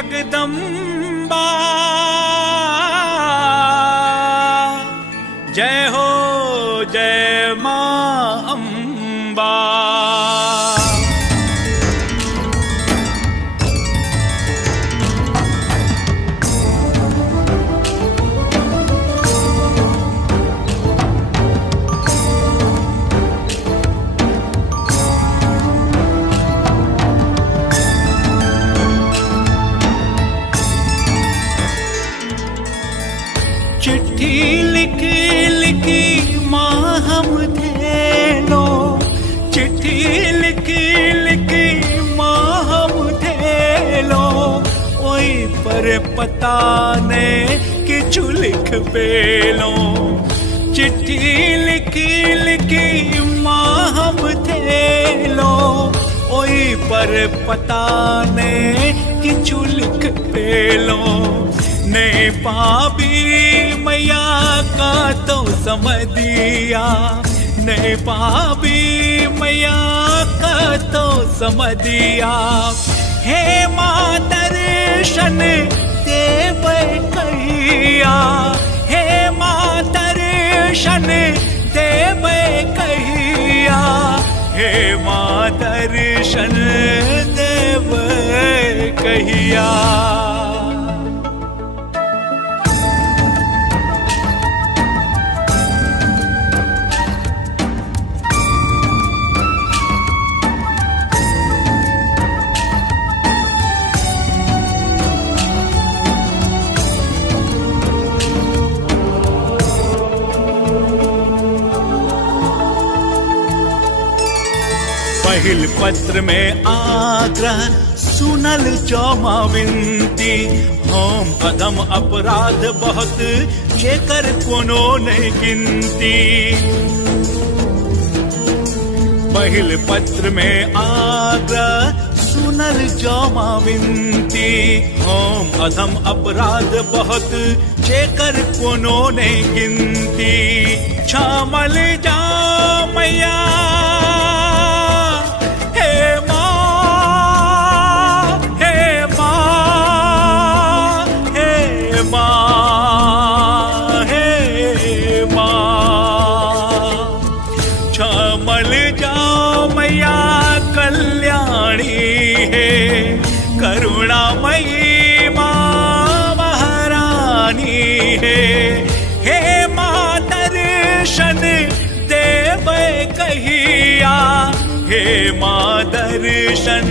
जगदम्बा जय हो जय मां अम्बा। चिट्ठी लिखी लिखी माँ हम थे लो, चिट्ठी लिखी लिखी माँ हम थे लो, ओई पर पता ने किछु लिख पेलो। चिट्ठी लिखी लिखी माँ हम थे लो, ओई पर पता ने किछु लिख पेलो। ने पाबी मैया का तो समदिया, ने पाबी मैया का तो समदिया। हे माँ दर्शन देव कहिया, हे माँ दर्शन देव कहिया, हे माँ दर्शन देव कहिया। पहिल पत्र में आग्रह सुनल जौमा विनती, हम अधम अपराध बहुत जेकर कोनो नहीं गिनती। पहिल पत्र में आग्रह सुनल जौमा विनती, हम अधम अपराध बहुत जेकर कोनो नहीं गिनती। छामल जाओ मैया करुणामयी माँ महारानी है। हे माँ दर्शन देव कहिया, हे माँ दर्शन